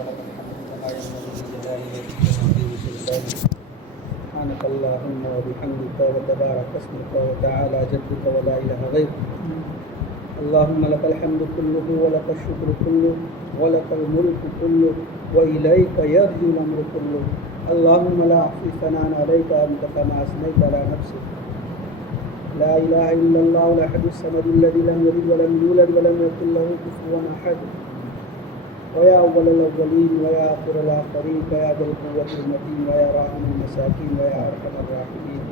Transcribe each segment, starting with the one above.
ولك الحمد كما ينبغي لجلال وجهك وعظيم سلطانك. سبحانك اللهم وبحمدك وتبارك اسمك وتعالى جدك ولا اله غيرك. اللهم لك الحمد كله ولك الشكر كله ولك الملك كله واليك يرجع الامر كله. اللهم لا احصي ثناء عليك انت كما اثنيت على نفسك. لا اله الا الله الاحد الصمد الذي لم يلد ولم يولد ولم يكن له كفوا احد. ويا اول الاولين ويا اخر الاخرين ويا ذا القوه المتين ويا راحم المساكين ويا ارحم الراحمين.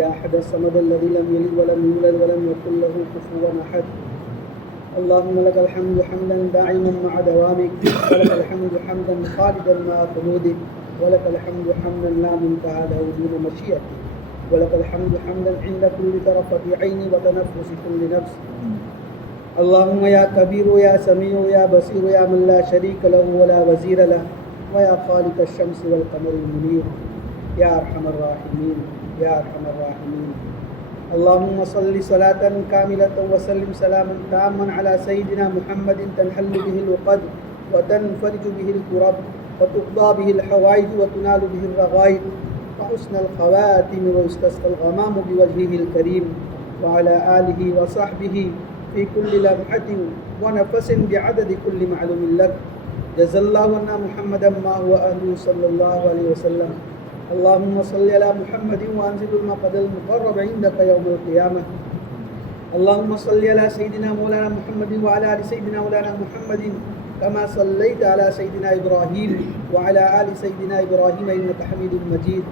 يا احد الصمد الذي لم يلد ولم يولد ولم يكن له كفوا احد. اللهم لك الحمد حمدا دائما مع دوامك، ولك الحمد حمدا خالدا مع خلودك، ولك الحمد حمدا لا منتهى له دون مشيئتك، ولك الحمد حمدا عند كل طرفة عين وتنفس كل نفس. اللهم يا كبير يا سميع يا بصير يا من لا شريك له ولا وزير له، ويا خالق الشمس والقمر المنير، يا ارحم الراحمين يا ارحم الراحمين. اللهم صل صلاة كاملة وسلم سلاما تاما على سيدنا محمد تنحل به العقد وتنفرج به الكرب وتقضى به الحوائج وتنال به الرغائب وحسن الخواتم ويستسقى الغمام بوجهه الكريم، وعلى آله وصحبه في كل لمحة ونفس بعدد كل معلوم لك. جزا الله عنا محمدا ما هو أهله صلى الله عليه وسلم. اللهم صل على محمد وأنزل المقعد المقرب عندك يوم القيامة. اللهم صل على سيدنا مولانا محمد وعلى آل سيدنا مولانا محمد كما صليت على سيدنا إبراهيم وعلى آل سيدنا إبراهيم إنك حميد مجيد.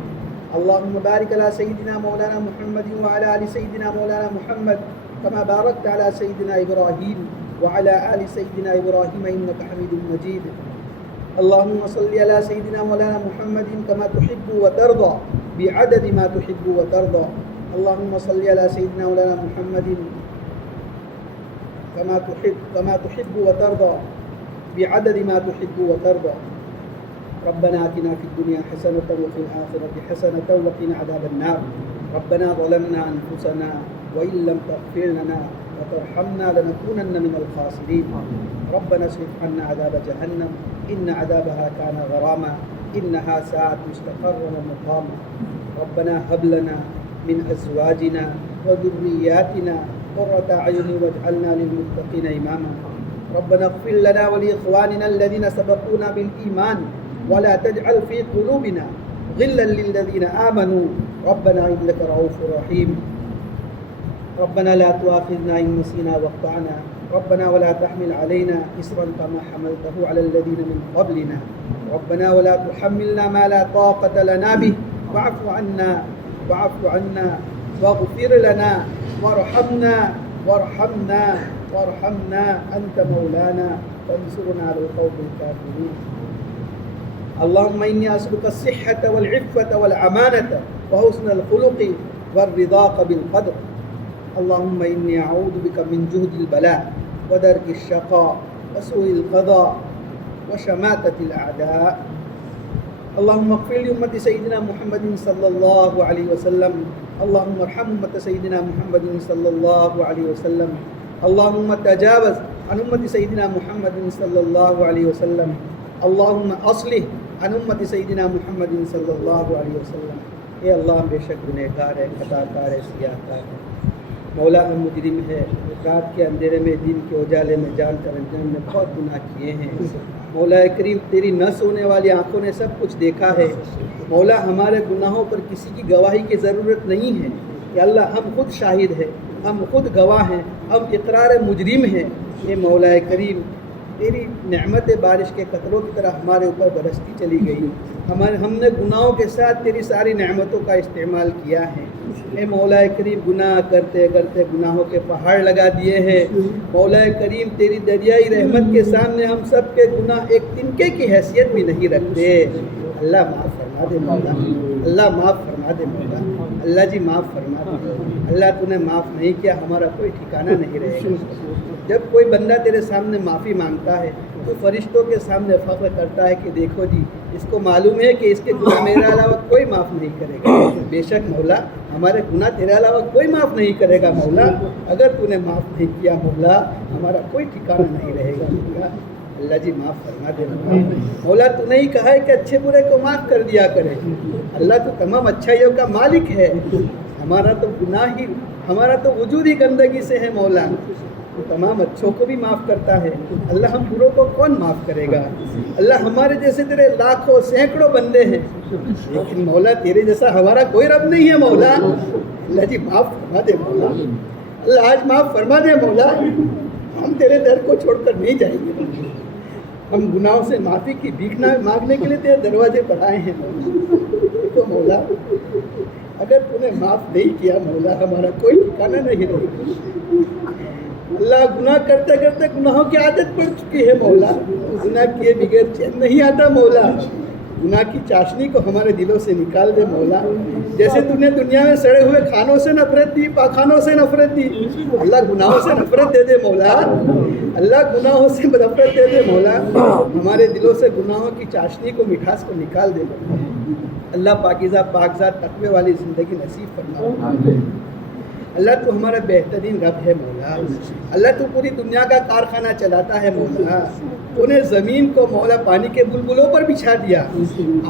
اللهم بارك على سيدنا مولانا محمد وعلى آل سيدنا مولانا محمد كما باركت على سيدنا إبراهيم وعلى آل سيدنا إبراهيم إنك حميد مجيد. اللهم صل على سيدنا مولانا محمد كما تحب وترضى بعدد ما تحب وترضى. اللهم صل على سيدنا مولانا محمد كما تحب وترضى بعدد ما تحب وترضى. ربنا آتنا في الدنيا حسنة وفي الآخرة حسنة وقنا عذاب النار. ربنا ظلمنا أنفسنا وإن لم تغفر لنا وترحمنا لنكونن من الخاسرين. ربنا اصرف عنا عذاب جهنم إن عذابها كان غراما إنها ساءت مستقرا ومقاما. ربنا هب لنا من أزواجنا وذرياتنا قرة أعين واجعلنا للمتقين إماما. ربنا اغفر لنا ولإخواننا الذين سبقونا بالإيمان ولا تجعل في قلوبنا غلا للذين آمنوا ربنا إنك رؤوف رحيم. ربنا لا تؤاخذنا إن نسينا واخطأنا ربنا ولا تحمل علينا إصرا كما حملته على الذين من قبلنا ربنا ولا تحملنا ما لا طاقة لنا به واعف عنا واغفر لنا وارحمنا أنت مولانا فانصرنا على القوم الكافرين. اللهم إني أسألك الصحة والعفة والأمانة وحسن الخلق والرضا بالقدر. اللهم إني أعوذ بك من جهد البلاء ودرك الشقاء وسوء القضاء وشماتة الأعداء. اللهم اغفر لأمة سيدنا محمد صلى الله عليه وسلم. اللهم ارحم أمة سيدنا محمد صلى الله عليه وسلم. اللهم تجاوز عن أمة سيدنا محمد صلى الله عليه وسلم. اللهم أصلح عن أمة سيدنا محمد صلى الله عليه وسلم. اے اللہ ہم بے شک گنہگار ہے، خطا کار ہے، سیاہ کار ہے، مولا ہم مجرم ہے، رات کے اندھیرے میں دن کے اجالے میں جان کر انجام میں بہت گناہ کیے ہیں۔ مولا کریم تیری نہ سونے والی آنکھوں نے سب کچھ دیکھا ہے۔ مولا ہمارے گناہوں پر کسی کی گواہی کی ضرورت نہیں ہے کہ اللہ ہم خود شاہد ہیں، ہم خود گواہ ہیں، ہم اقرار مجرم ہیں۔ اے مولا کریم تیری نعمت بارش کے قطروں کی طرح ہمارے اوپر برستی چلی گئی۔ ہم نے گناہوں کے ساتھ تیری ساری نعمتوں کا استعمال کیا ہے۔ اے مولا کریم گناہ کرتے کرتے گناہوں کے پہاڑ لگا دیے ہیں۔ مولا کریم تیری دریائی رحمت کے سامنے ہم سب کے گناہ ایک تنکے کی حیثیت بھی نہیں رکھتے۔ اللہ معاف فرما دے مولا، اللہ معاف فرما دے مولا، اللہ جی معاف فرما دے۔ اللہ تو نے معاف نہیں کیا ہمارا کوئی ٹھکانہ نہیں رہے گا۔ جب کوئی بندہ تیرے سامنے معافی مانگتا ہے تو فرشتوں کے سامنے فخر کرتا ہے کہ دیکھو جی اس کو معلوم ہے کہ اس کے گناہ میرے علاوہ کوئی معاف نہیں کرے گا۔ بے شک مولا ہمارے گناہ تیرے علاوہ کوئی معاف نہیں کرے گا مولا۔ اگر تو نے معاف نہیں کیا مولا ہمارا کوئی ٹھکانہ نہیں رہے گا مولا۔ اللہ جی معاف فرما دے مولا. تو نے ہی کہا ہے کہ اچھے برے کو معاف کر دیا کرے. اللہ تو تمام اچھائیوں کا مالک ہے. ہمارا تو گناہ ہی، ہمارا تو وجود ہی گندگی سے ہے مولا. تو تمام اچھوں کو بھی معاف کرتا ہے. اللہ ہم بروں کو کون معاف کرے گا؟ اللہ ہمارے جیسے تیرے لاکھوں سینکڑوں بندے ہیں، لیکن مولا تیرے جیسا ہمارا کوئی رب نہیں ہے مولا. اللہ جی معاف فرما دے مولا. اللہ آج معاف فرما دے مولا. ہم تیرے در کو چھوڑ کر نہیں جائیں گے. ہم گناہوں سے معافی کی بھیک مانگنے کے لیے تیرے دروازے پر آئے ہیں مولا. تو مولا اگر تو نے معاف نہیں کیا مولا، ہمارا کوئی ٹھکانہ نہیں رہے گا. اللہ گناہ کرتے کرتے گناہوں کی عادت پڑ چکی ہے مولا. تو گناہ کیے بغیر چین نہیں آتا مولا. گناہ کی چاشنی کو ہمارے دلوں سے نکال دے مولا. جیسے تو نے دنیا میں سڑے ہوئے کھانوں سے نفرت دی، پاخانوں سے نفرت دی، اللہ گناہوں سے نفرت دے دے مولا. اللہ گناہوں سے نفرت دے دے مولا. ہمارے دلوں سے گناہوں کی چاشنی کو، مٹھاس کو نکال دے مولا. اللہ پاکیزہ پاکزاد تقوی والی زندگی نصیب فرما. اللہ تو ہمارا بہترین رب ہے مولا. اللہ تو پوری دنیا کا کارخانہ چلاتا ہے مولا. تو نے زمین کو مولا پانی کے بلبلوں پر بچھا دیا،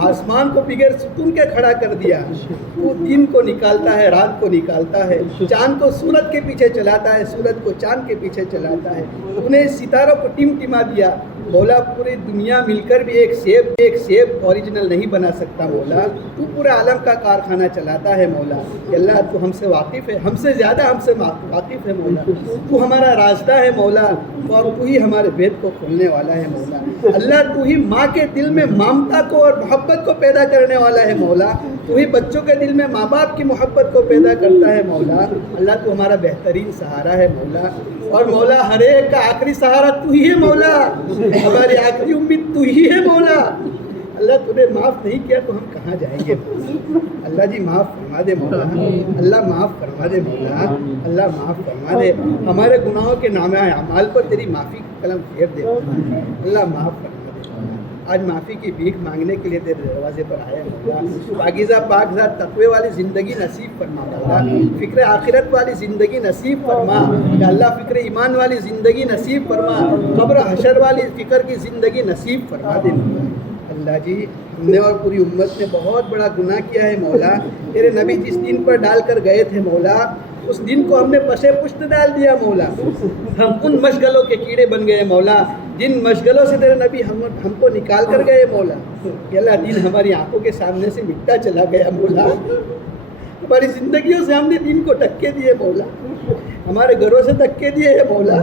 آسمان کو بغیر ستون کے کھڑا کر دیا. تو دن کو نکالتا ہے، رات کو نکالتا ہے، چاند کو سورج کے پیچھے چلاتا ہے، سورج کو چاند کے پیچھے چلاتا ہے. تو نے ستاروں کو ٹمٹما دیا مولا. پوری دنیا مل کر بھی ایک سیب اوریجنل نہیں بنا سکتا مولا. تو پورے عالم کا کارخانہ چلاتا ہے مولا. اللہ تو ہم سے واقف ہے، ہم سے زیادہ ہم سے واقف ہے مولا. تو ہمارا راستہ ہے مولا، اور تو ہی ہمارے بھید کو کھولنے والا ہے مولا. اللہ تو ہی ماں کے دل میں ممتا کو اور محبت کو پیدا کرنے والا ہے مولا. تو ہی بچوں کے دل میں ماں باپ کی محبت کو پیدا کرتا ہے مولا. اللہ تو ہمارا بہترین سہارا ہے مولا. اور مولا ہر ایک کا آخری سہارا تو ہی ہے مولا. ہماری آخری امید تو ہی ہے مولا. اللہ تو نے معاف نہیں کیا تو ہم کہاں جائیں گے؟ اللہ جی معاف فرما دے مولا. اللہ معاف فرما دے مولا. اللہ معاف فرما دے. ہمارے گناہوں کے نامہ اعمال پر تیری معافی کا قلم پھیر دے. اللہ معاف فرما دے. آج معافی کی بھیک مانگنے کے لیے تیرے دروازے پر آئے مولا. پاکیزہ پاکزاد تقوی والی زندگی نصیب فرما مولا. فکر آخرت والی زندگی نصیب فرما یا اللہ. فکر ایمان والی زندگی نصیب فرما. قبر حشر والی فکر کی زندگی نصیب فرما دے مولا. اللہ جی ہم نے اور پوری امت نے بہت بڑا گناہ کیا ہے مولا. تیرے نبی جس دن پر ڈال کر گئے تھے مولا، اس دن کو ہم نے پسے پشت ڈال دیا مولا. ہم ان مشغلوں کے کیڑے بن گئے مولا جن مشغلوں سے تیرے نبی ہم کو نکال کر گئے مولا. کہ اللہ دین ہماری آنکھوں کے سامنے سے مٹتا چلا گیا مولا. ہماری زندگیوں سے ہم نے دین کو دھکے دیے مولا. ہمارے گھروں سے دھکے دیے ہیں مولا.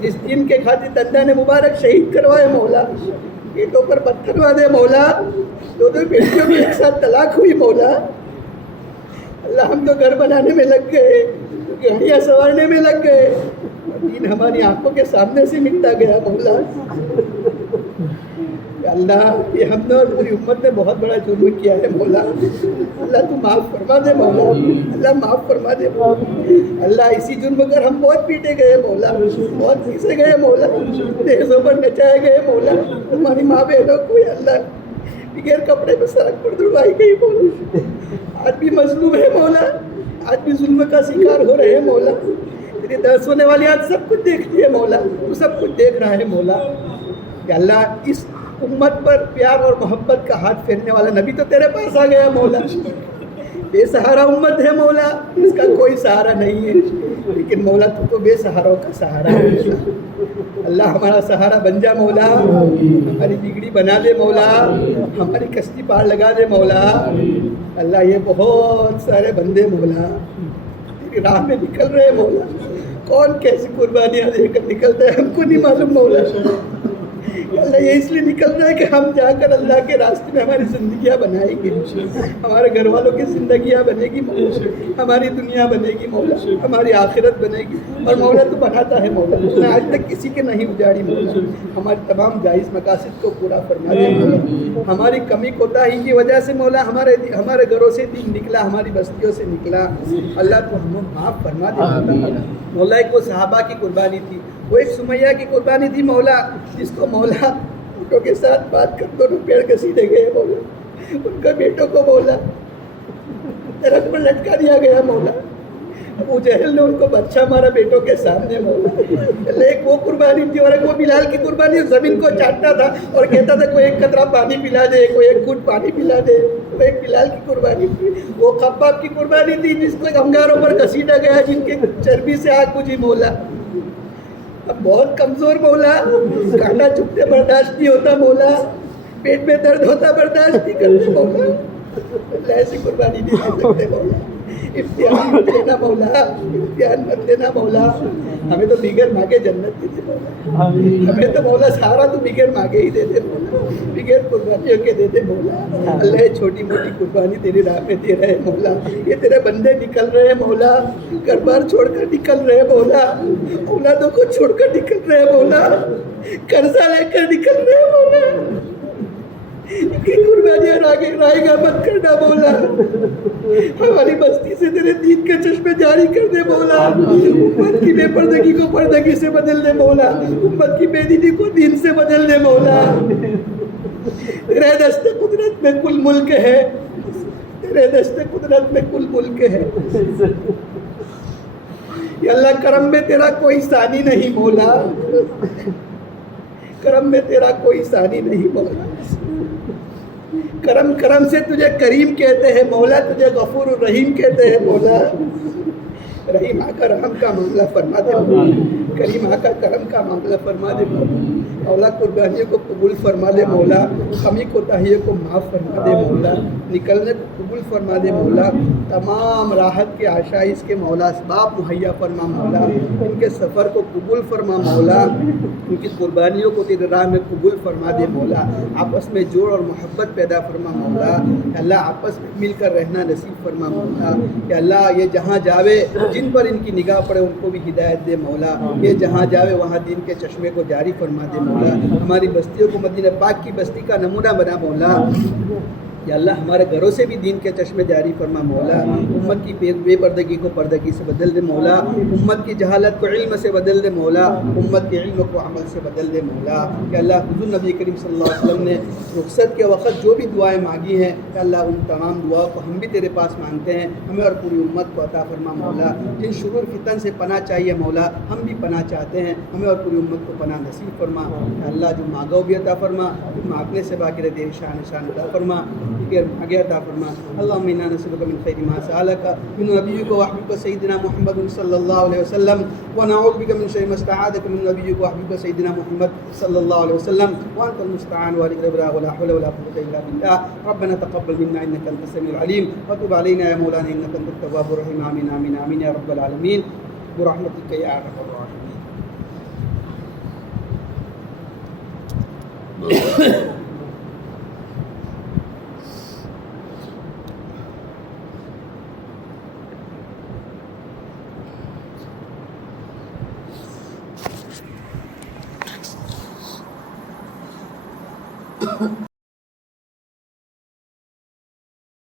جس دین کے خاطر تندہ نے مبارک شہید کروائے مولا. پیٹوں پر پتھر باندھے مولا. دو بیٹیوں میں ایک ساتھ طلاق ہوئی مولا. اللہ ہم تو گھر بنانے میں لگ گئے، گاڑیاں سنوارنے میں لگ گئے، دین ہماری آنکھوں کے سامنے سے مٹتا گیا مولا. اللہ یہ ہم نے اور پوری امت نے بہت بڑا جرم کیا ہے مولا. اللہ تو معاف فرما دے مولا. اللہ معاف فرما دے مولا. اللہ اسی جرم پر ہم بہت پیٹے گئے مولا، بہت پیسے گئے مولا، دیسوں پر نچائے گئے مولا. ہماری ماں بہنوں کو اللہ بغیر کپڑے میں سڑک پر دڑوائی گئی مولا. آج بھی مظلوم ہے مولا، آج بھی ظلم کا شکار ہو رہے ہیں مولا. تیری درس ہونے والی آج سب کچھ دیکھتی ہے مولا. تو سب کچھ دیکھ رہا ہے مولا. کہ اللہ اس امت پر پیار اور محبت کا ہاتھ پھیرنے والا نبی تو تیرے پاس آ گیا مولا. بے سہارا امت ہے مولا، اس کا کوئی سہارا نہیں ہے. لیکن مولا تو بے سہاروں کا سہارا ہے. اللہ ہمارا سہارا بن جا مولا. ہماری بگڑی بنا دے مولا. ہماری کشتی پار لگا دے مولا. اللہ یہ بہت سارے بندے مولا تیری راہ میں نکل رہے مولا. کون کیسی قربانیاں دے کر نکلتا ہے ہم کو نہیں معلوم مولا. اللہ یہ اس لیے نکل رہا ہے کہ ہم جا کر اللہ کے راستے میں ہماری زندگیاں بنائیں گے. ہمارے گھر والوں کی زندگیاں بنے گی مولا. ہماری دنیا بنے گی مولا. ہماری آخرت بنے گی. اور مولا تو بناتا ہے مولا. اس نے آج تک کسی کے نہیں اجاڑی مولا. ہماری تمام جائز مقاصد کو پورا فرما دے مولا. ہماری کمی کوتاہی کی وجہ سے مولا ہمارے گھروں سے دین نکلا، ہماری بستیوں سے نکلا. اللہ تو ہمیں معاف فرما دے مولا. مولا ایک وہ صحابہ کی قربانی تھی، وہ ایک سمیہ کی قربانی تھی مولا، جس کو مولا اونٹوں کے ساتھ بات کر دونوں پیڑ گھسیٹے گئے مولا. ان کا بیٹوں کو مولا درخت پر لٹکا دیا گیا مولا. ابو جہل نے ان کو بچہ مارا بیٹوں کے سامنے مولا. ایک وہ قربانی تھی اور ایک وہ بلال کی قربانی. زمین کو چاٹتا تھا اور کہتا تھا کوئی ایک قطرہ پانی پلا دے, کوئی ایک گھٹ پانی پلا دے. وہ ایک بلال کی قربانی تھی. وہ خباب کی قربانی تھی جس کو انگاروں پر گھسیٹا گیا, جن کے چربی سے آگ بجھی مولا. اب بہت کمزور مولا, کانٹا چبھتے برداشت نہیں ہوتا مولا, پیٹ میں درد ہوتا برداشت نہیں کرتے مولا. اللہ ایسی قربانی دے سکتے مولا. امتحان مت لینا مولا, امتحان مت لینا مولا. ہمیں تو بغیر مانگے جنت دے دے مولا. ہمیں تو مولا سارا تو بغیر مانگے ہی دے دے مولا, بغیر قربانیوں کے دے دے مولا. اللہ یہ چھوٹی موٹی قربانی تیری راہ میں دے رہے مولا. یہ تیرے بندے نکل رہے مولا, گھر بار چھوڑ کر نکل رہے مولا, اولادوں کو چھوڑ کر نکل رہے مولا, قرضہ لے کر نکل رہے مولا. قربانیاں رائے گا مت کرنا مولا. ہماری بستی سے تیرے دین کے چشمے جاری کر دے مولا. امت کی بے پردگی کو پردگی سے بدل دے مولا, امت کی بے دینی کو دین سے بدل دے مولا. تیرے دست قدرت میں کل ملک ہے, تیرے دست قدرت میں کل ملک ہے. یا اللہ کرم میں تیرا کوئی ثانی نہیں مولا, کرم میں تیرا کوئی ثانی نہیں مولا. کرم کرم سے تجھے کریم کہتے ہیں مولا, تجھے غفور الرحیم کہتے ہیں مولا. رحیم آقا رحم کا معاملہ فرما دے مولا, کریم آقا کرم کا معاملہ فرما دے مولا. مولا قربانیوں کو قبول فرما دے مولا, خمی کوتاہیوں کو معاف فرما دے مولا, نکلنے کو قبول فرما دے مولا. تمام راحت کے آشائش کے مولا اسباب مہیا فرما مولا, ان کے سفر کو قبول فرما مولا, ان کی قربانیوں کو تیرے راہ میں قبول فرما دے مولا. آپس میں جوڑ اور محبت پیدا فرما مولا. اللہ آپس میں مل کر رہنا نصیب فرما مولا. کہ اللہ یہ جہاں جاوے جن پر ان کی نگاہ پڑے ان کو بھی ہدایت دے مولا. یہ جہاں جاوے وہاں دین کے چشمے کو جاری فرما دے مولا. ہماری بستیوں کو مدینہ پاک کی بستی کا نمونہ بنا مولا. یا اللہ ہمارے گھروں سے بھی دین کے چشمے جاری فرما مولا. امت کی بے پردگی کو پردگی سے بدل دے مولا, امت کی جہالت کو علم سے بدل دے مولا, امت کے علم کو عمل سے بدل دے مولا. کہ اللہ حضور نبی کریم صلی اللہ علیہ وسلم نے رخصت کے وقت جو بھی دعائیں مانگی ہیں کہ اللہ ان تمام دعاؤں کو ہم بھی تیرے پاس مانگتے ہیں, ہمیں اور پوری امت کو عطا فرما مولا. جن شرور فتن سے پناہ چاہیے مولا, ہم بھی پناہ چاہتے ہیں, ہمیں اور پوری امت کو پناہ نصیب فرما. اللہ جو مانگو بھی عطا فرما, مانگنے سے باقی رہتے شان عطا فرما, آگے عطا فرما. اللہم انا نسألک من خیر ما سألک من نبیک و حبیبک سیدنا محمد صلی اللہ علیہ وسلم, ونعوذ بک من شر ما استعاذک من نبیک و حبیبک سیدنا محمد صلی اللہ علیہ وسلم, وانت المستعان وعلیک البلاغ ولا حول ولا قوة الا بالله. ربنا تقبل منا انك انت السميع العليم وتب علينا يا مولانا انك انت التواب الرحيم. آمين آمين آمين يا رب العالمين برحمتك يا ارحم الراحمين.